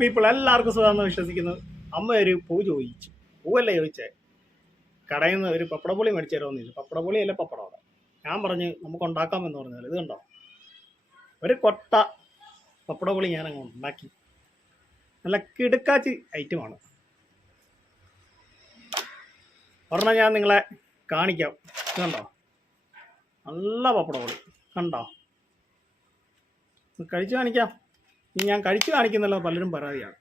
People എല്ലാവർക്കും സുഖമെന്ന് വിശ്വസിക്കുന്നു. അമ്മ ഒരു പൂ ചോദിച്ചു. പൂവല്ലേ ചോദിച്ചേ? കടയിൽ നിന്ന് ഒരു പപ്പടപ്പൊളി മേടിച്ചു തരുമെന്ന് ചോദിച്ചു പപ്പടപ്പൊളി അല്ല പപ്പടം ഞാൻ പറഞ്ഞ് നമുക്ക് ഉണ്ടാക്കാമെന്ന് പറഞ്ഞാൽ ഇത് കണ്ടോ? ഒരു കൊട്ട പപ്പടപ്പൊളി ഞാൻ അങ്ങ് ഉണ്ടാക്കി. നല്ല കിടുക്കാച്ചി ഐറ്റമാണ്. ഒരെണ്ണം ഞാൻ നിങ്ങളെ കാണിക്കാം. ഇത് കണ്ടോ? നല്ല പപ്പടപ്പൊളി കണ്ടോ? കഴിച്ചു കാണിക്കാം. ഞാൻ കഴിച്ചു കാണിക്കുന്നുള്ള പലരും പരാതിയാണ്.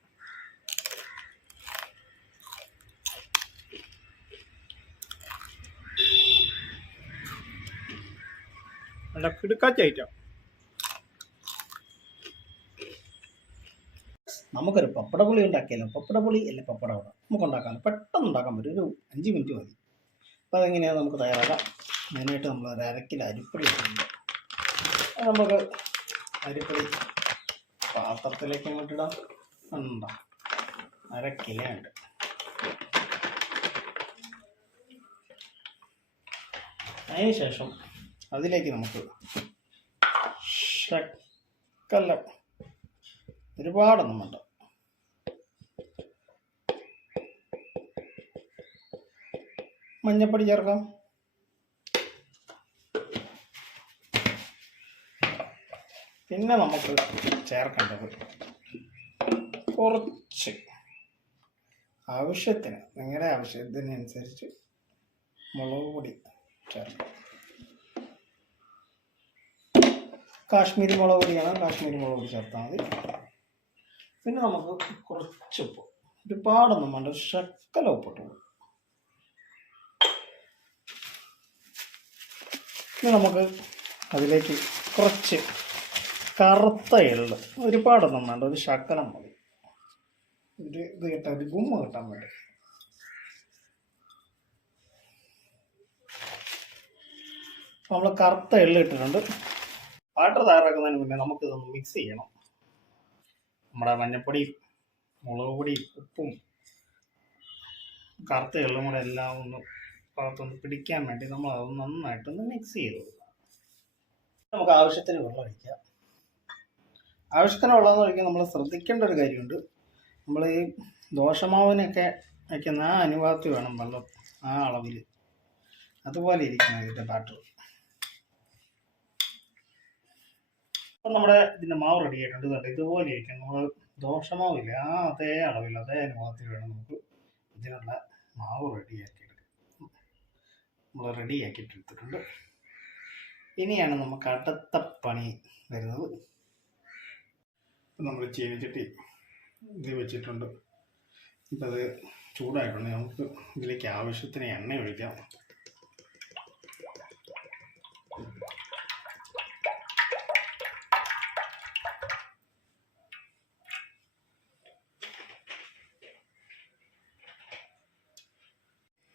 നല്ല കിടുക്കാച്ച ഐറ്റം. നമുക്കൊരു പപ്പട പപ്പടപുളി ഉണ്ടാക്കിയാലോ? പപ്പടപുളി അല്ലെ പപ്പട വട നമുക്ക് ഉണ്ടാക്കാം പെട്ടെന്ന് ഉണ്ടാക്കാൻ പറ്റും. ഒരു അഞ്ച് മിനിറ്റ് മതി. അപ്പോൾ അതെങ്ങനെയാണ് നമുക്ക് തയ്യാറാക്കാം? മെയിനായിട്ട് നമ്മൾ ഒരു അരക്കിൽ അരിപ്പൊടി ഉണ്ട് നമുക്ക് അരിപ്പൊടി പാത്രത്തിലേക്ക് അങ്ങോട്ട് ഇടാം അര കിലോ ഉണ്ട്. അതിന് ശേഷം അതിലേക്ക് നമുക്ക് ഷക്കല്ല ഒരുപാടൊന്നും വേണ്ട. മഞ്ഞപ്പൊടി ചേർക്കാം. പിന്നെ നമുക്ക് ചേർക്കേണ്ടത് കുറച്ച് ആവശ്യത്തിന് നിങ്ങളുടെ ആവശ്യത്തിനനുസരിച്ച് മുളക് പൊടി ചേർക്കാം. കാശ്മീരി മുളക് പൊടിയാണ് കാശ്മീരി മുളക് പൊടി ചേർത്താൽ മതി. പിന്നെ നമുക്ക് കുറച്ച് ഉപ്പ് ഒരുപാടൊന്നും വേണ്ട ശക്കല ഉപ്പിട്ട് പിന്നെ നമുക്ക് അതിലേക്ക് കുറച്ച് കറുത്ത എള്ള് ഒരുപാടൊന്നും വേണ്ട ഒരു ശകലം മതി. ഒരു ഇത് കിട്ടാൻ ഒരു ഗുമ്മ കിട്ടാൻ വേണ്ടി. നമ്മൾ കറുത്ത എള്ള് ഇട്ടിട്ടുണ്ട്. പാട്ട് തയ്യാറാക്കുന്നതിന് മുന്നേ നമുക്കിതൊന്ന് മിക്സ് ചെയ്യണം. നമ്മുടെ മഞ്ഞപ്പൊടി മുളക് പൊടി ഉപ്പും കറുത്ത എള്ളും കൂടെ എല്ലാം ഒന്ന് ഭാഗത്തൊന്ന് പിടിക്കാൻ വേണ്ടി നമ്മൾ അത് നന്നായിട്ടൊന്ന് മിക്സ് ചെയ്ത് നമുക്ക് ആവശ്യത്തിന് വെള്ളം ഒഴിക്കാം. വെള്ളം എന്ന് നമ്മൾ ശ്രദ്ധിക്കേണ്ട ഒരു കാര്യമുണ്ട്. നമ്മൾ ഈ ദോഷമാവിനൊക്കെ വയ്ക്കുന്ന ആ അനുപാതത്തിൽ വേണം വെള്ളം ആ അളവിൽ. അതുപോലെ ഇരിക്കണം ഇതിന്റെ ബാറ്റർ അപ്പം നമ്മുടെ ഇതിന്റെ മാവ് റെഡി ആയിട്ടുണ്ട് കേട്ടോ ഇതുപോലെ ഇരിക്കും നമ്മൾ ദോഷമാവില്ല ആ അതേ അളവിൽ അതേ അനുഭവത്തിൽ വേണം നമുക്ക് ഇതിനുള്ള മാവ് റെഡിയാക്കി നമ്മൾ റെഡിയാക്കിയിട്ട് എടുത്തിട്ടുണ്ട്. ഇനിയാണ് നമുക്ക് അടുത്ത പണി വരുന്നത്. നമ്മൾ ചീനിച്ചട്ടി ഇത് വെച്ചിട്ടുണ്ട്. ഇപ്പം അത് ചൂടായിട്ടുണ്ട്. നമുക്ക് ഇതിലേക്ക് ആവശ്യത്തിന് എണ്ണ ഒഴിക്കാം.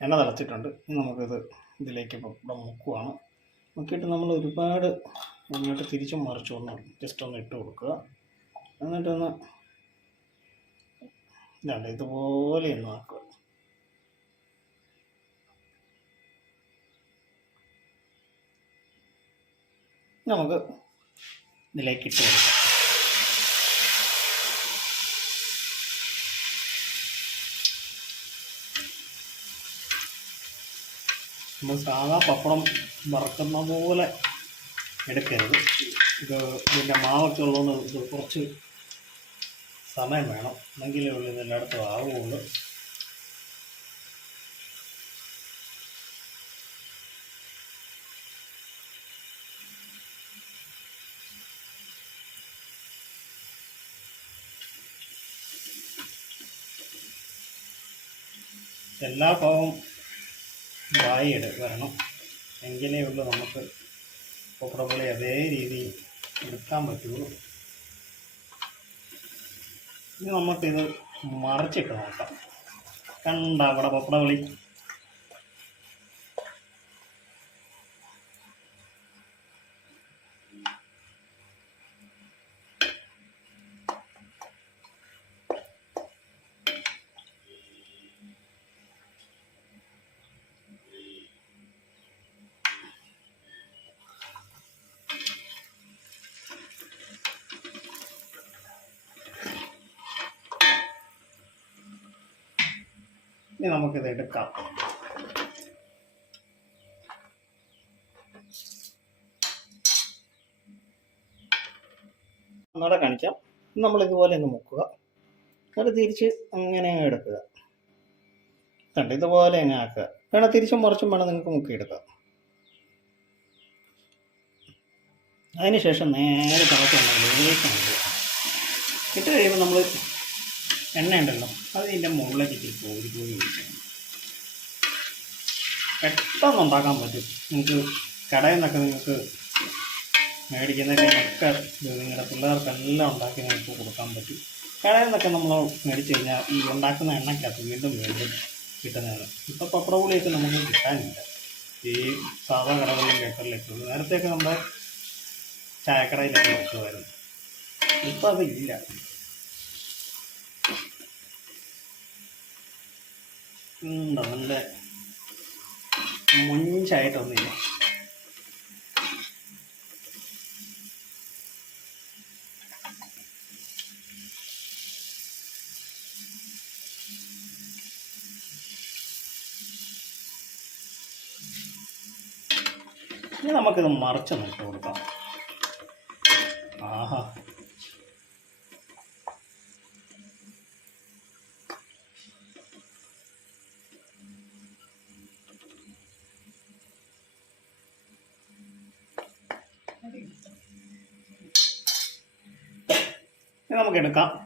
എണ്ണ തിളച്ചിട്ടുണ്ട്. ഇനി നമുക്കിത് ഇതിലേക്ക് ഇവിടെ മുക്കുവാണ്. മുക്കിയിട്ട് നമ്മൾ ഒരുപാട് ഇങ്ങോട്ട് തിരിച്ചും മറിച്ചും ഒന്ന് ജസ്റ്റ് ഒന്ന് ഇട്ട് കൊടുക്കുക. എന്നിട്ടൊന്ന് ഇതാണ്ട് ഇതുപോലെ ഒന്ന് ആക്കുക. നമുക്ക് ഇതിലേക്ക് ഇട്ട് കൊടുക്കാം. നമ്മൾ സാധാ പപ്പടം വറക്കുന്ന പോലെ എടുക്കരുത്. ഇത് ഇതിന്റെ മാവൊക്കെ ഇത് കുറച്ച് സമയം വേണം. എന്നെങ്കിലേ ഉള്ളൂ ഇതെല്ലായിടത്തും ആവുകയുള്ളൂ. എല്ലാ ഭാവവും വായി എടുക്കണം. എങ്ങനെയുള്ളൂ ഉള്ളൂ നമുക്ക് പപ്പടപ്പുളി അതേ രീതിയിൽ എടുക്കാൻ പറ്റുള്ളൂ. ഇനി നമുക്കിത് മറിച്ചിട്ട് നോക്കാം. കണ്ട അവിടെ പപ്പടപുളി ഇനി നമുക്കിത് എടുക്കാം. ഒന്നുകൂടെ കാണിക്കാം. നമ്മൾ ഇതുപോലെ ഒന്ന് മുക്കുക. എന്നിട്ട് തിരിച്ച് അങ്ങനെ അങ്ങ് എടുക്കുക. കണ്ട്? ഇതുപോലെ അങ്ങ് ആക്കുക. വേണം തിരിച്ചും മറിച്ചും വേണം നിങ്ങൾക്ക് മുക്കിയെടുക്കാം. അതിനുശേഷം നേരെ നൽകുക ഇട്ട് കഴിയുമ്പോൾ നമ്മൾ എണ്ണ ഉണ്ടല്ലോ അത് ഇതിന്റെ മുകളിലേക്ക് ഇച്ചിരി കോരി കോരി പെട്ടെന്ന് ഉണ്ടാക്കാൻ പറ്റും. നിങ്ങൾക്ക് കടയിൽ നിന്നൊക്കെ നിങ്ങൾക്ക് മേടിക്കുന്നതിനൊക്കെ നിങ്ങളുടെ പിള്ളേർക്കെല്ലാം ഉണ്ടാക്കി നിങ്ങൾക്ക് കൊടുക്കാൻ പറ്റും. കടയിൽ നിന്നൊക്കെ നമ്മൾ മേടിച്ചു കഴിഞ്ഞാൽ ഈ ഉണ്ടാക്കുന്ന എണ്ണയ്ക്കകത്ത് വീണ്ടും വീണ്ടും കിട്ടുന്നതാണ് ഇപ്പോൾ പപ്പടപുളിയൊക്കെ നമുക്ക് കിട്ടാനില്ല. ഈ സാധാ കടകളിലും കേട്ടറിലൊക്കെ നേരത്തെയൊക്കെ നമ്മുടെ ചായക്കടയിലൊക്കെ വെക്കുമായിരുന്നു. ഇപ്പം അതില്ല. നല്ല മുഞ്ചായിട്ടൊന്നുമില്ല ഇനി നമുക്കിത് മറിച്ച് നോക്കി കൊടുക്കാം ആഹാ ഇനി നമുക്ക് എടുക്കാം.